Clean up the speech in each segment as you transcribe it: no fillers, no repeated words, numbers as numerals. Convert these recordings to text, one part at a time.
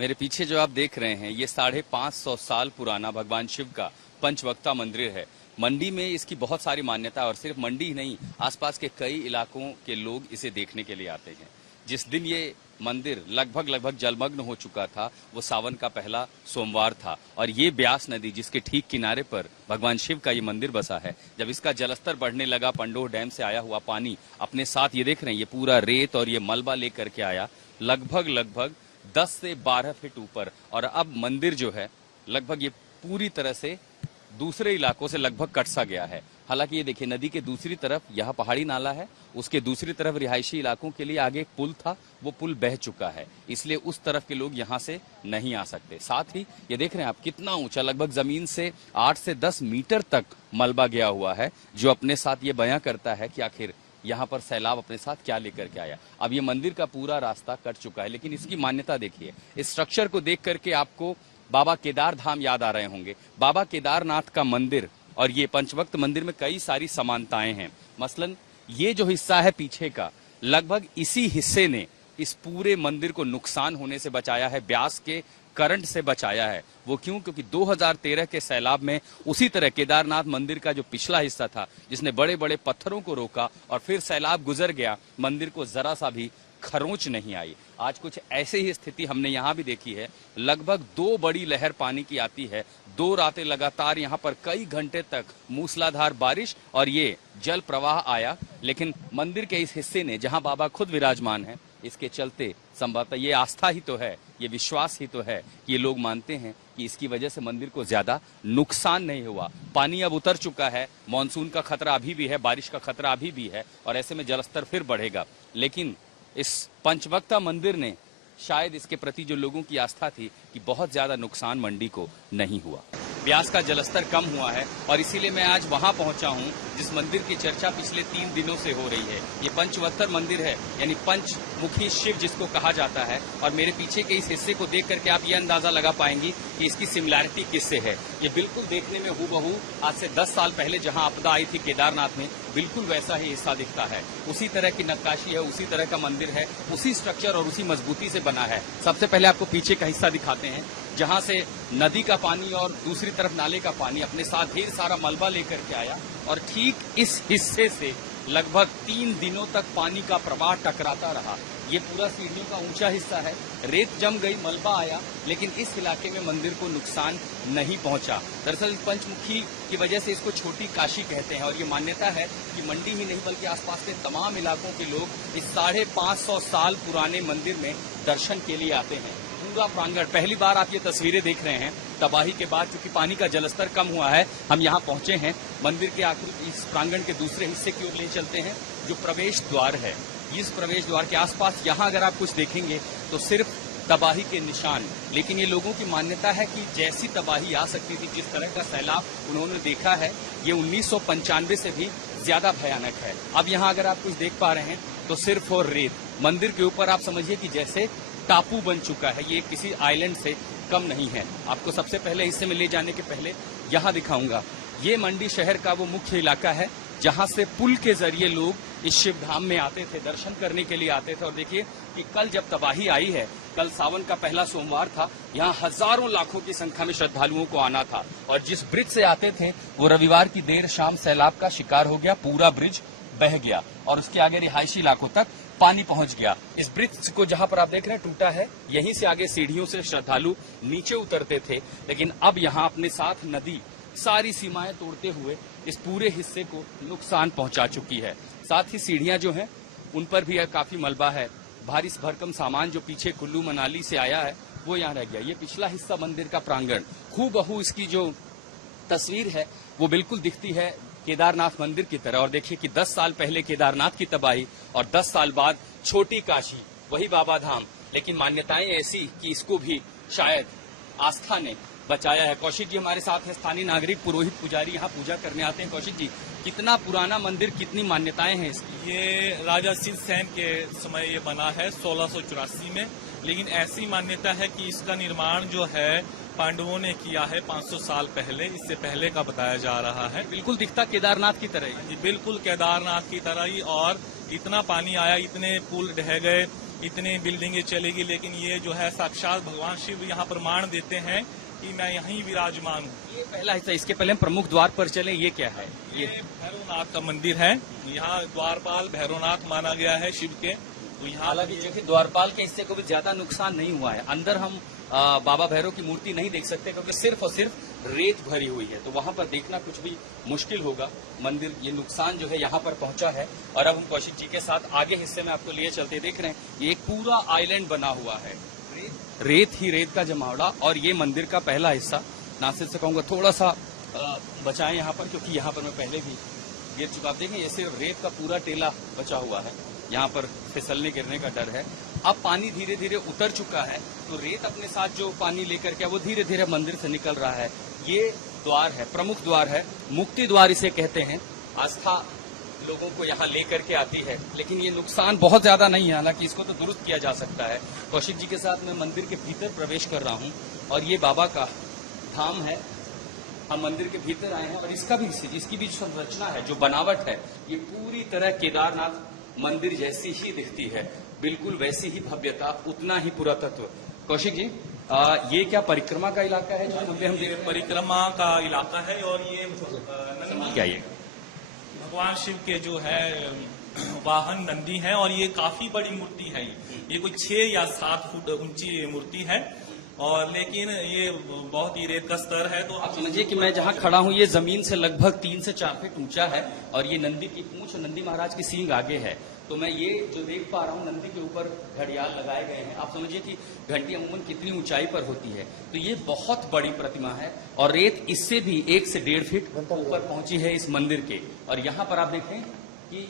मेरे पीछे जो आप देख रहे हैं ये 550 साल पुराना भगवान शिव का पंचवक्ता मंदिर है। मंडी में इसकी बहुत सारी मान्यता है और सिर्फ मंडी ही नहीं, आसपास के कई इलाकों के लोग इसे देखने के लिए आते हैं। जिस दिन ये मंदिर लगभग जलमग्न हो चुका था वो सावन का पहला सोमवार था और ये ब्यास नदी जिसके ठीक किनारे पर भगवान शिव का ये मंदिर बसा है, जब इसका जलस्तर बढ़ने लगा, पंडोह डैम से आया हुआ पानी अपने साथ ये देख रहे हैं, ये पूरा रेत और ये मलबा लेकर के आया लगभग 10 से 12 फीट ऊपर। और अब मंदिर जो है लगभग ये पूरी तरह से दूसरे इलाकों से लगभग कट सा गया है। हालांकि ये देखिए नदी के दूसरी तरफ यहाँ पहाड़ी नाला है, उसके दूसरी तरफ रिहायशी इलाकों के लिए आगे एक पुल था, वो पुल बह चुका है, इसलिए उस तरफ के लोग यहाँ से नहीं आ सकते। साथ ही ये देख रहे हैं आप कितना ऊंचा, लगभग जमीन से 8 से 10 मीटर तक मलबा गया हुआ है, जो अपने साथ ये बयां करता है कि आखिर यहाँ पर सैलाब अपने साथ क्या लेकर के आया। अब ये मंदिर का पूरा रास्ता कट चुका है, लेकिन इसकी मान्यता देखिए, इस स्ट्रक्चर को देख करके आपको बाबा केदार धाम याद आ रहे होंगे। बाबा केदारनाथ का मंदिर और ये पंचवक्त मंदिर में कई सारी समानताएं हैं। मसलन ये जो हिस्सा है पीछे का, लगभग इसी हिस्से ने इस पूरे मंदिर को नुकसान होने से बचाया है, ब्यास के करंट से बचाया है। वो क्यों? क्योंकि 2013 के सैलाब में उसी तरह केदारनाथ मंदिर का जो पिछला हिस्सा था, जिसने बड़े बड़े पत्थरों को रोका और फिर सैलाब गुजर गया, मंदिर को जरा सा भी खरोंच नहीं आई। आज कुछ ऐसे ही स्थिति हमने यहाँ भी देखी है। लगभग 2 बड़ी लहर पानी की आती है, 2 रातें लगातार यहाँ पर कई घंटे तक मूसलाधार बारिश और ये जल प्रवाह आया, लेकिन मंदिर के इस हिस्से ने, जहाँ बाबा खुद विराजमान है, इसके चलते संभवतः ये आस्था ही तो है, ये विश्वास ही तो है, ये लोग मानते हैं कि इसकी वजह से मंदिर को ज्यादा नुकसान नहीं हुआ। पानी अब उतर चुका है, मानसून का खतरा अभी भी है, बारिश का खतरा अभी भी है और ऐसे में जलस्तर फिर बढ़ेगा, लेकिन इस पंचवक्ता मंदिर ने शायद इसके प्रति जो लोगों की आस्था थी कि बहुत ज्यादा नुकसान मंडी को नहीं हुआ। ब्यास का जलस्तर कम हुआ है और इसीलिए मैं आज वहां पहुंचा हूं जिस मंदिर की चर्चा पिछले 3 दिनों से हो रही है। ये पंचवत्तर मंदिर है, यानी पंचमुखी शिव जिसको कहा जाता है। और मेरे पीछे के इस हिस्से को देख करके आप ये अंदाजा लगा पाएंगी कि इसकी सिमिलैरिटी किससे है। ये बिल्कुल देखने में हूबहू आज से 10 साल पहले जहाँ आपदा आई थी केदारनाथ में, बिल्कुल वैसा ही हिस्सा दिखता है। उसी तरह की नक्काशी है, उसी तरह का मंदिर है, उसी स्ट्रक्चर और उसी मजबूती से बना है। सबसे पहले आपको पीछे का हिस्सा दिखाते हैं, जहां से नदी का पानी और दूसरी तरफ नाले का पानी अपने साथ ढेर सारा मलबा लेकर के आया और ठीक इस हिस्से से लगभग 3 दिनों तक पानी का प्रवाह टकराता रहा। ये पूरा सीढ़ियों का ऊंचा हिस्सा है, रेत जम गई, मलबा आया, लेकिन इस इलाके में मंदिर को नुकसान नहीं पहुंचा। दरअसल पंचमुखी की वजह से इसको छोटी काशी कहते हैं और ये मान्यता है कि मंडी ही नहीं बल्कि आसपास के तमाम इलाकों के लोग इस 550 साल पुराने मंदिर में दर्शन के लिए आते हैं। पूरा प्रांगण, पहली बार आप ये तस्वीरें देख रहे हैं तबाही के बाद, क्योंकि पानी का जलस्तर कम हुआ है। हम यहाँ पहुंचे हैं, मंदिर के आखिर इस प्रांगण के दूसरे हिस्से की ओर ले चलते हैं, जो प्रवेश द्वार है। इस प्रवेश द्वार के आसपास यहाँ अगर आप कुछ देखेंगे तो सिर्फ तबाही के निशान, लेकिन ये लोगों की मान्यता है कि जैसी तबाही आ सकती थी, जिस तरह का सैलाब उन्होंने देखा है, ये 1995 से भी ज्यादा भयानक है। अब यहाँ अगर आप कुछ देख पा रहे हैं तो सिर्फ और रेत, मंदिर के ऊपर आप समझिए कि जैसे टापू बन चुका है, ये किसी आइलैंड से कम नहीं है। आपको सबसे पहले हिस्से में ले जाने के पहले यहाँ दिखाऊंगा, ये मंडी शहर का वो मुख्य इलाका है जहाँ से पुल के जरिए लोग इस शिव धाम में आते थे, दर्शन करने के लिए आते थे। और देखिए कि कल जब तबाही आई है, कल सावन का पहला सोमवार था, यहाँ हजारों लाखों की संख्या में श्रद्धालुओं को आना था और जिस ब्रिज से आते थे वो रविवार की देर शाम सैलाब का शिकार हो गया, पूरा ब्रिज बह गया और उसके आगे रिहायशी इलाकों तक पानी पहुंच गया। इस ब्रिज को जहां पर आप देख रहे हैं टूटा है, यहीं से आगे सीढ़ियों से श्रद्धालु नीचे उतरते थे, लेकिन अब यहाँ अपने साथ नदी सारी सीमाएं तोड़ते हुए इस पूरे हिस्से को नुकसान पहुंचा चुकी है। साथ ही सीढ़ियां जो हैं उन पर भी काफी मलबा है, भारी भरकम सामान जो पीछे कुल्लू मनाली से आया है वो यहाँ रह गया। ये पिछला हिस्सा मंदिर का प्रांगण, हूबहू इसकी जो तस्वीर है वो बिल्कुल दिखती है केदारनाथ मंदिर की तरह। और देखिए कि 10 साल पहले केदारनाथ की तबाही और 10 साल बाद छोटी काशी, वही बाबा धाम, लेकिन मान्यताएं ऐसी कि इसको भी शायद आस्था ने बचाया है। कौशिक जी हमारे साथ है, स्थानीय नागरिक, पुरोहित, पुजारी यहाँ पूजा करने आते हैं। कौशिक जी, कितना पुराना मंदिर, कितनी मान्यताएं हैं इसकी? ये राजा सिद्धसेन के समय ये बना है 1684 में, लेकिन ऐसी मान्यता है कि इसका निर्माण जो है पांडवों ने किया है 500 साल पहले, इससे पहले का बताया जा रहा है। बिल्कुल दिखता केदारनाथ की तरह ही। बिल्कुल केदारनाथ की तरह ही, और इतना पानी आया, इतने पुल ढह गए, इतनी बिल्डिंगें चलेगी, लेकिन ये जो है साक्षात भगवान शिव यहाँ प्रमाण देते हैं कि मैं यहीं विराजमान हूँ। ये पहला हिस्सा, इसके पहले हम प्रमुख द्वार पर चले, ये क्या है? ये भैरवनाथ का मंदिर है। यहाँ द्वारपाल भैरवनाथ माना गया है शिव के। तो यहाँ हालांकि देखिए द्वारपाल के हिस्से को भी ज्यादा नुकसान नहीं हुआ है। अंदर हम बाबा भैरव की मूर्ति नहीं देख सकते क्योंकि सिर्फ और सिर्फ रेत भरी हुई है, तो वहां पर देखना कुछ भी मुश्किल होगा। मंदिर ये नुकसान जो है यहाँ पर पहुंचा है। और अब हम कौशिक जी के साथ आगे हिस्से में आपको लिए चलते देख रहे हैं। ये एक पूरा आइलैंड बना हुआ है, रेत ही रेत का जमावड़ा। और ये मंदिर का पहला हिस्सा। नासिर से कहूंगा थोड़ा सा बचाएं यहाँ पर, क्योंकि यहाँ पर मैं पहले भी गिर चुका। आप देखें ये सिर्फ रेत का पूरा टेला बचा हुआ है, यहाँ पर फिसलने गिरने का डर है। अब पानी धीरे धीरे उतर चुका है, तो रेत अपने साथ जो पानी लेकर के वो धीरे धीरे मंदिर से निकल रहा है। ये द्वार है, प्रमुख द्वार है, मुक्ति द्वार इसे कहते हैं। आस्था लोगों को यहाँ लेकर के आती है, लेकिन ये नुकसान बहुत ज्यादा नहीं है। हालांकि इसको तो दुरुस्त किया जा सकता है। कौशिक जी के साथ मैं मंदिर के भीतर प्रवेश कर रहा हूँ और ये बाबा का धाम है। हम मंदिर के भीतर आए हैं और इसकी भी संरचना है, जो बनावट है, ये पूरी तरह केदारनाथ मंदिर जैसी ही दिखती है। बिल्कुल वैसी ही भव्यता, उतना ही पुरातत्व। कौशिक जी, ये क्या परिक्रमा का इलाका है जो मंदिर हम देख रहे हैं? परिक्रमा का इलाका है। और ये क्या ये भगवान शिव के जो है वाहन नंदी है। और ये काफी बड़ी मूर्ति है। ये कोई 6 या 7 फुट ऊंची मूर्ति है। और लेकिन ये बहुत ही रेत का स्तर है। तो आप समझिए कि मैं जहाँ खड़ा हूँ ये जमीन से लगभग 3 से 4 फीट ऊंचा है। और ये नंदी की पूंछ, नंदी महाराज की सींग आगे है। तो मैं ये जो देख पा रहा हूँ, नंदी के ऊपर घड़ियाल लगाए गए हैं। आप समझिए कि घंटी अमूमन कितनी ऊंचाई पर होती है। तो ये बहुत बड़ी प्रतिमा है। और रेत इससे भी 1 से 1.5 फीट ऊपर पहुंची है इस मंदिर के। और यहाँ पर आप देखें कि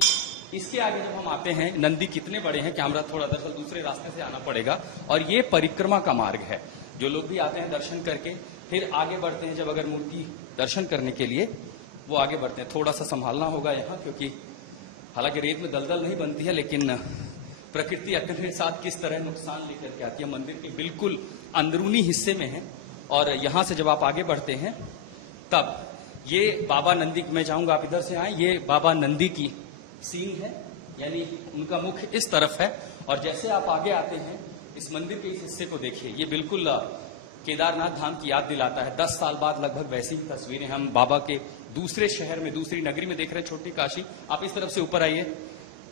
इसके आगे जब हम आते हैं, नंदी कितने बड़े हैं। कैमरा थोड़ा दरअसल दूसरे रास्ते से आना पड़ेगा। और ये परिक्रमा का मार्ग है। जो लोग भी आते हैं दर्शन करके फिर आगे बढ़ते हैं, जब अगर मूर्ति दर्शन करने के लिए वो आगे बढ़ते हैं। थोड़ा सा संभालना होगा यहाँ, क्योंकि हालांकि रेत में दलदल नहीं बनती है, लेकिन प्रकृति अपने साथ किस तरह नुकसान लेकर के आती है। मंदिर के बिल्कुल अंदरूनी हिस्से में है। और यहाँ से जब आप आगे बढ़ते हैं तब ये बाबा नंदी, मैं चाहूंगा आप इधर से आए, ये बाबा नंदी की सींग है, यानी उनका मुख इस तरफ है। और जैसे आप आगे आते हैं इस मंदिर के इस हिस्से को देखिए, ये बिल्कुल केदारनाथ धाम की याद दिलाता है। 10 साल बाद लगभग वैसी ही तस्वीरें हम बाबा के दूसरे शहर में, दूसरी नगरी में देख रहे हैं, छोटी काशी। आप इस तरफ से ऊपर आइए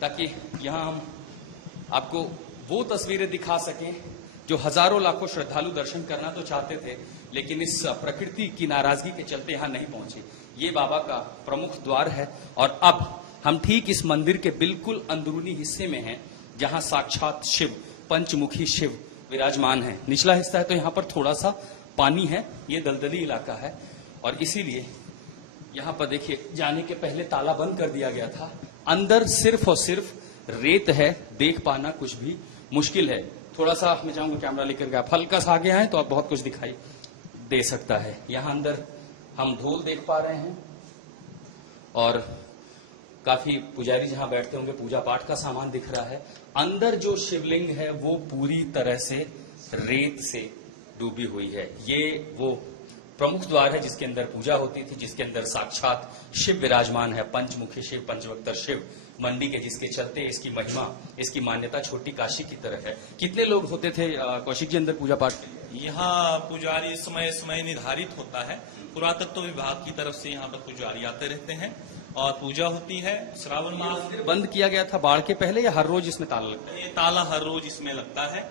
ताकि यहाँ हम आपको वो तस्वीरें दिखा सकें जो हजारों लाखों श्रद्धालु दर्शन करना तो चाहते थे, लेकिन इस प्रकृति की नाराजगी के चलते यहाँ नहीं पहुंचे। ये बाबा का प्रमुख द्वार है। और अब हम ठीक इस मंदिर के बिल्कुल अंदरूनी हिस्से में हैं, जहां साक्षात शिव, पंचमुखी शिव विराजमान है। निचला हिस्सा है तो यहाँ पर थोड़ा सा पानी है, ये दलदली इलाका है। और इसीलिए यहाँ पर देखिए, जाने के पहले ताला बंद कर दिया गया था। अंदर सिर्फ और सिर्फ रेत है, देख पाना कुछ भी मुश्किल है। थोड़ा सा मैं चाहूंगा कैमरा लेकर के आप हल्का सा आगे आए तो आप बहुत कुछ दिखाई दे सकता है। यहाँ अंदर हम ढोल देख पा रहे हैं और काफी पुजारी जहां बैठते होंगे, पूजा पाठ का सामान दिख रहा है। अंदर जो शिवलिंग है वो पूरी तरह से रेत से डूबी हुई है। ये वो प्रमुख द्वार है जिसके अंदर पूजा होती थी, जिसके अंदर साक्षात शिव विराजमान है, पंचमुखी शिव, पंचवक्तर शिव मंडी के, जिसके चलते इसकी महिमा, इसकी मान्यता छोटी काशी की तरह है। कितने लोग होते थे कौशिक जी अंदर पूजा पाठ के लिए? यहाँ पुजारी समय समय निर्धारित होता है। पुरातत्व विभाग की तरफ से यहाँ पर पुजारी आते रहते हैं और पूजा होती है। श्रावण मास बंद किया गया था बाढ़ के पहले या हर रोज इसमें ताला लगता है? ये ताला हर रोज इसमें लगता है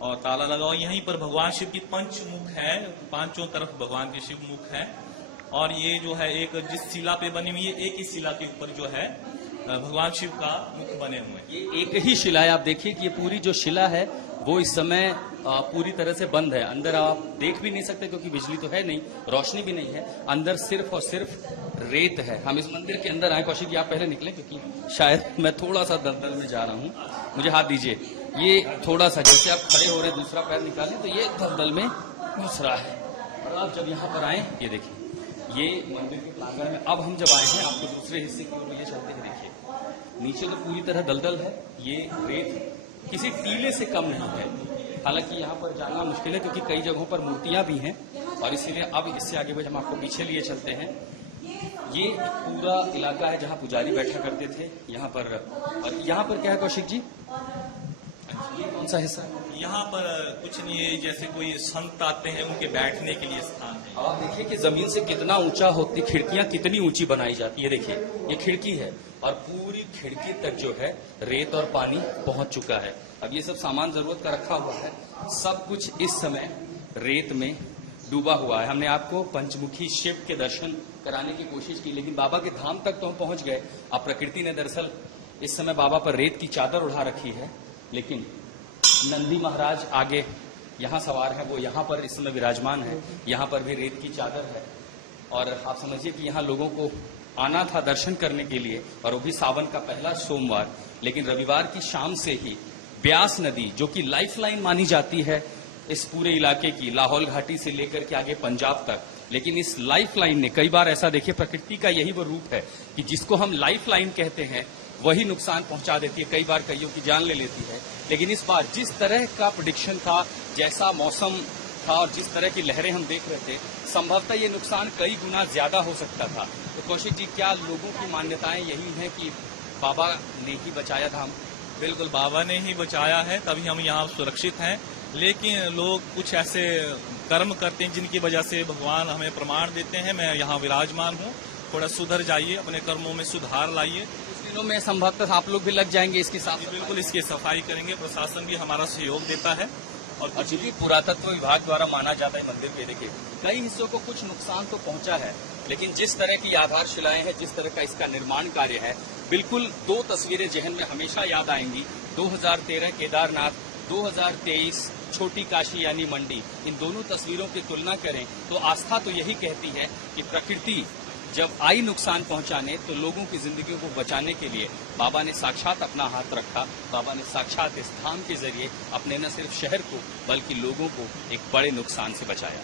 और ताला लगा। और यहीं पर भगवान शिव की पंचमुख है, 5 तरफ भगवान के शिव मुख है। और ये जो है एक जिस शिला पे बनी हुई है, एक ही शिला के ऊपर जो है भगवान शिव का मुख बने हुए हैं। ये एक ही शिला है। आप देखिए कि ये पूरी जो शिला है वो इस समय पूरी तरह से बंद है। अंदर आप देख भी नहीं सकते क्योंकि बिजली तो है नहीं, रोशनी भी नहीं है। अंदर सिर्फ और सिर्फ रेत है। हम इस मंदिर के अंदर आए। कौशिक जी आप पहले निकले क्योंकि शायद मैं थोड़ा सा दलदल में जा रहा हूँ। मुझे हाथ दीजिए। ये थोड़ा सा, जैसे आप खड़े हो रहे दूसरा पैर निकालें तो ये दलदल में घुस रहा है। और आप जब यहाँ पर आए, ये देखिए, ये मंदिर के प्रांगण में अब हम जब आए हैं, आपको दूसरे हिस्से की ओर ये चलते हैं। देखिए नीचे तो पूरी तरह दलदल है, ये रेत किसी टीले से कम नहीं है। हालांकि यहाँ पर जाना मुश्किल है क्योंकि कई जगहों पर मूर्तियां भी हैं और इसीलिए अब इससे आगे बढ़ हम आपको पीछे लिए चलते हैं। ये पूरा इलाका है जहाँ पुजारी बैठा करते थे यहाँ पर। और यहाँ पर क्या है कौशिक जी? ये कौन सा हिस्सा? यहाँ पर कुछ नहीं है, जैसे कोई संत आते हैं उनके बैठने के लिए स्थान है। आप देखिए कि जमीन से कितना ऊंचा होती, खिड़कियां कितनी ऊंची बनाई जाती है। देखिए ये खिड़की है और पूरी खिड़की तक जो है रेत और पानी पहुंच चुका है। अब ये सब सामान जरूरत का रखा हुआ है, सब कुछ इस समय रेत में डूबा हुआ है। हमने आपको पंचमुखी शिव के दर्शन कराने की कोशिश की, लेकिन बाबा के धाम तक तो हम पहुंच गए। अब प्रकृति ने दरअसल इस समय बाबा पर रेत की चादर उड़ा रखी है, लेकिन नंदी महाराज आगे यहाँ सवार है, वो यहाँ पर इस समय विराजमान है। यहाँ पर भी रेत की चादर है और आप समझिए कि यहाँ लोगों को आना था दर्शन करने के लिए, और वो भी सावन का पहला सोमवार। लेकिन रविवार की शाम से ही ब्यास नदी, जो कि लाइफलाइन मानी जाती है इस पूरे इलाके की, लाहौल घाटी से लेकर के आगे पंजाब तक, लेकिन इस लाइफलाइन ने कई बार ऐसा, देखिए प्रकृति का यही वो रूप है कि जिसको हम लाइफलाइन कहते हैं वही नुकसान पहुंचा देती है, कई बार कईयों की जान ले लेती है। लेकिन इस बार जिस तरह का प्रेडिक्शन था, जैसा मौसम था और जिस तरह की लहरें हम देख रहे थे, संभवतः ये नुकसान कई गुना ज्यादा हो सकता था। तो कौशिक जी, क्या लोगों की मान्यताएं यही हैं कि बाबा ने ही बचाया धाम? बिल्कुल, बाबा ने ही बचाया है, तभी हम यहाँ सुरक्षित हैं। लेकिन लोग कुछ ऐसे कर्म करते हैं जिनकी वजह से भगवान हमें प्रमाण देते हैं, मैं यहाँ विराजमान हूँ, थोड़ा सुधर जाइए, अपने कर्मों में सुधार लाइए। कुछ दिनों में संभवतः आप लोग भी लग जाएंगे इसकी साफ? बिल्कुल, इसकी सफाई करेंगे, प्रशासन भी हमारा सहयोग देता है। और चूंकि पुरातत्व विभाग द्वारा माना जाता है मंदिर के, देखिए कई हिस्सों को कुछ नुकसान तो पहुंचा है, लेकिन जिस तरह की आधारशिलाएं हैं, जिस तरह का इसका निर्माण कार्य है, बिल्कुल दो तस्वीरें जहन में हमेशा याद आएंगी। 2013 केदारनाथ, 2023 छोटी काशी यानी मंडी, इन दोनों तस्वीरों की तुलना करें तो आस्था तो यही कहती है कि प्रकृति जब आई नुकसान पहुंचाने, तो लोगों की जिंदगियों को बचाने के लिए बाबा ने साक्षात अपना हाथ रखा। बाबा ने साक्षात इस धाम के जरिए अपने न सिर्फ शहर को बल्कि लोगों को एक बड़े नुकसान से बचाया।